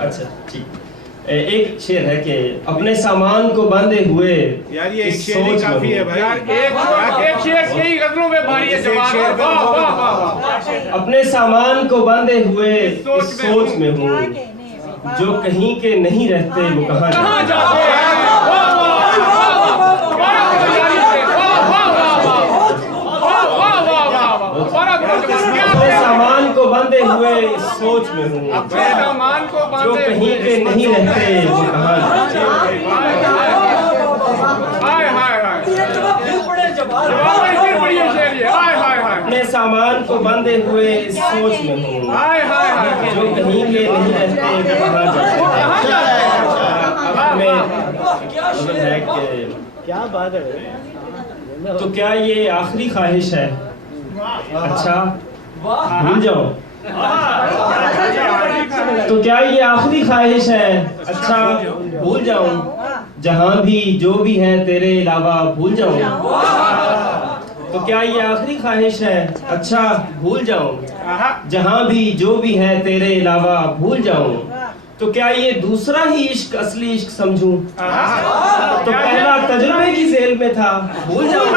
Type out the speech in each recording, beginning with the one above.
अच्छा ठीक। एक शेर है कि अपने सामान को बांधे हुए यार ये एक शेर ही काफी है भाई। एक शेर कई गजलों में भारी है जवाब। अपने सामान को बांधे हुए इस सोच में हूँ, जो कहीं के नहीं रहते वो कहाँ जाते हैं। अपने सामान को बांधे हुए इस सोच में हूँ, अपने सामान को जो कहीं के नहीं रहते वो कहाँ जाते हैं। अपने सामान को बांधे हुए इस सोच में हूँ, जो कहीं के नहीं रहते वो कहाँ जाते हैं। क्या बात है। तो क्या ये आखिरी ख्वाहिश है? अच्छा भूल जाओ। तो क्या ये आखिरी ख्वाहिश है? अच्छा भूल जाऊं, जहां भी जो भी है तेरे अलावा भूल जाऊं। तो क्या ये आखिरी ख्वाहिश है? अच्छा भूल जाऊं, जहां भी जो भी है तेरे अलावा भूल जाऊं। तो क्या ये दूसरा ही इश्क असली इश्क समझूं? तो पहला तजुर्बे की जेल में था, भूल जाऊं।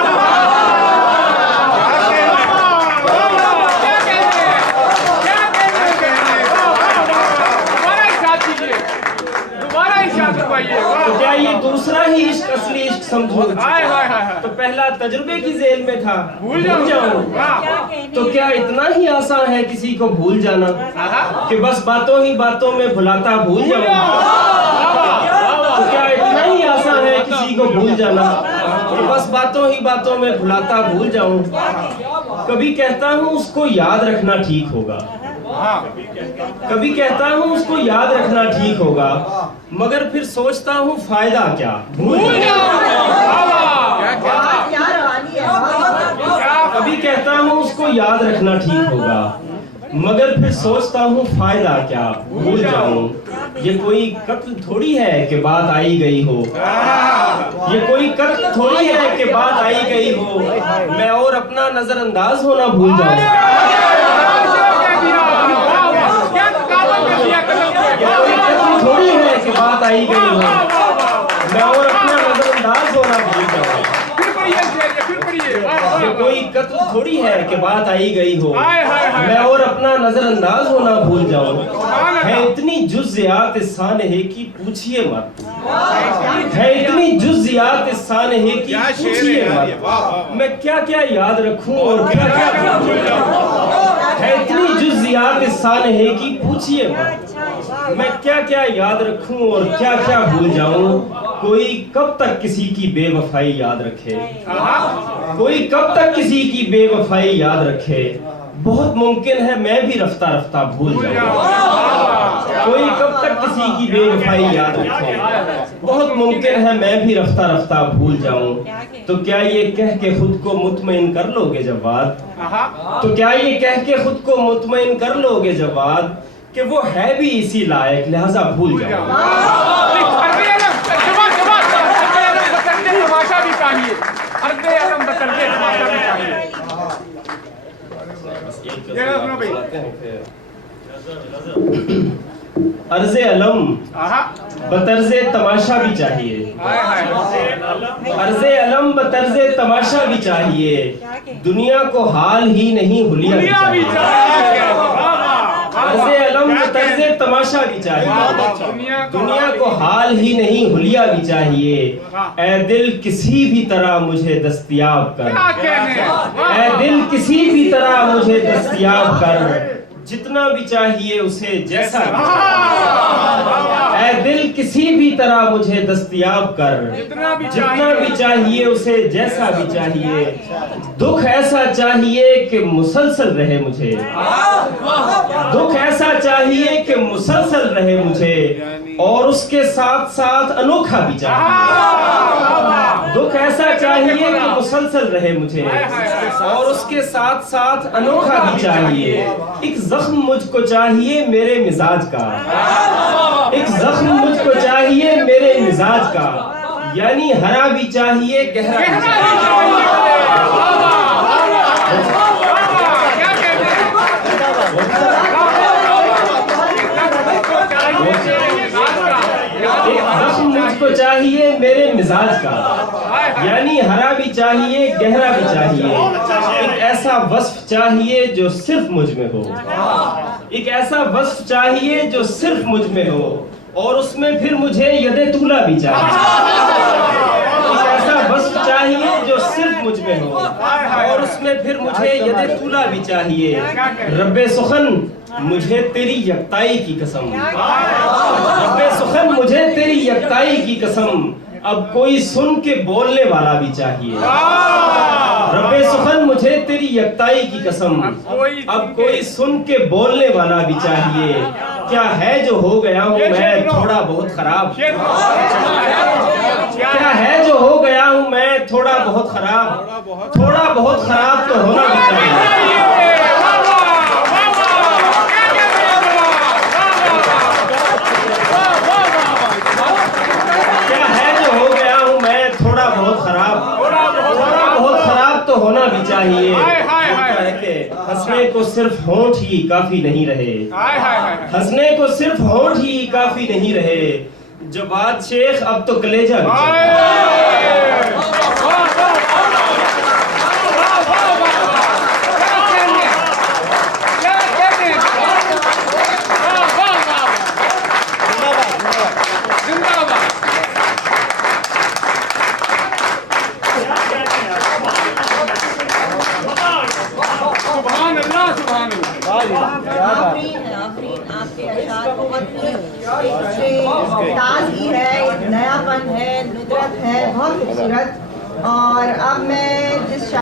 तो क्या ये दूसरा ही इश्क असली इश्क समझूं? तो पहला तजुर्बे की जेल में था, भूल जाऊं। तो क्या इतना ही आसान है किसी को भूल जाना, कि बस बातों ही बातों में भुलाता भूल जाऊं? तो क्या इतना ही आसान है किसी को भूल जाना, कि बस बातों ही बातों में भुलाता भूल जाऊं? कभी कहता हूँ उसको याद रखना ठीक होगा, कभी कहता हूँ उसको याद रखना ठीक होगा, मगर फिर सोचता हूँ फायदा क्या, भूल कभी कहता हूँ उसको याद रखना ठीक होगा, मगर फिर सोचता हूँ फायदा क्या, भूल जाऊं। ये कोई कत्ल थोड़ी है कि बात आई गई हो, ये कोई कत्ल थोड़ी है कि बात आई गई हो, मैं और अपना नजरअंदाज होना भूल जाऊं। थोड़ी है कि बात आई गई हो, मैं और अपना नजरअंदाज होना भूल जाऊं। ये कोई कत्ल थोड़ी है कि बात आई गई हो, मैं और अपना नजरअंदाज होना भूल जाऊं। है इतनी जुज़ियात सानहे की पूछिए मत, है इतनी जुज़ियात सानहे की पूछिए मत, मैं क्या क्या याद रखूं और क्या क्या भूल जाऊं। है इतनी जुज़ियात सानहे की पूछिए मत, मैं क्या क्या याद रखूं और क्या क्या भूल जाऊं। कोई कब तक किसी की बेवफाई याद रखे, कोई कब तक किसी की बेवफाई याद रखे, बहुत मुमकिन है मैं भी रफ्ता रफ्ता भूल जाऊं। कोई कब तक किसी की बेवफाई याद रखे, बहुत मुमकिन है मैं भी रफ्ता रफ्ता भूल जाऊं। तो क्या ये कह के खुद को मुतमईन कर लोगे जवाद, तो क्या ये कह के खुद को मुतमईन कर लोगे जवाद, कि वो है भी इसी लायक लिहाजा भूल जाओ। अर्ज़े अलम बतर्ज़े तमाशा भी चाहिए, अर्ज़े अलम बतर्ज़े तमाशा भी चाहिए, दुनिया को हाल ही नहीं हुलिया भी चाहिए। अर्ज़े अलम बतर्ज़े तमाशा भी चाहिए, दुनिया को हाल ही नहीं हुलिया भी चाहिए। ऐ दिल किसी भी तरह मुझे दस्तयाब कर, ऐ दिल किसी भी तरह मुझे दस्तयाब कर, जितना भी चाहिए उसे जैसा भी चाहिए। ऐ दिल किसी भी तरह मुझे दस्तयाब कर, जितना भी चाहिए उसे जैसा भी चाहिए। दुख ऐसा चाहिए कि मुसलसल रहे मुझे, दुख ऐसा चाहिए कि मुसलसल रहे मुझे, और उसके साथ साथ अनोखा भी चाहिए। दुख ऐसा चाहिए कि मुसलसल रहे मुझे, और उसके साथ साथ अनोखा भी चाहिए। एक जख्म मुझको चाहिए मेरे मिजाज का, एक जख्म मुझको चाहिए मेरे मिजाज का, यानी हरा भी चाहिए गहरा भी चाहिए। मुझको चाहिए मेरे मिजाज का, यानी हरा भी चाहिए गहरा भी चाहिए। एक ऐसा वस्फ चाहिए जो सिर्फ मुझ में हो, एक ऐसा वस्फ चाहिए जो सिर्फ मुझ में हो, और उसमें फिर मुझे यदे तूला भी चाहिए। एक ऐसा वस्फ चाहिए जो सिर्फ मुझ में हो, और उसमें फिर मुझे यदे तूला भी चाहिए। रब्बे सुखन मुझे तेरी यकताई की कसम, रब्बे सुखन मुझे तेरी यकताई की कसम, अब कोई सुन के बोलने वाला भी चाहिए। रब्बे सुखन मुझे तेरी यकताई की कसम, अब कोई सुन के बोलने वाला भी चाहिए। क्या है जो हो गया हूँ मैं थोड़ा बहुत खराब, क्या है जो हो गया हूँ मैं थोड़ा बहुत खराब, थोड़ा बहुत खराब तो होना भी चाहिए। क्या है जो हो गया हूँ मैं थोड़ा बहुत खराब तो होना भी चाहिए। हंसने को सिर्फ होंठ ही काफी नहीं रहे, हंसने को सिर्फ होंठ ही काफी नहीं रहे, जो बात शेख अब तो कलेजा भी चाहिए। आपके अशार बहुत ही ताजगी है, नयापन है, नुदरत है, बहुत खूबसूरत। और अब मैं जिस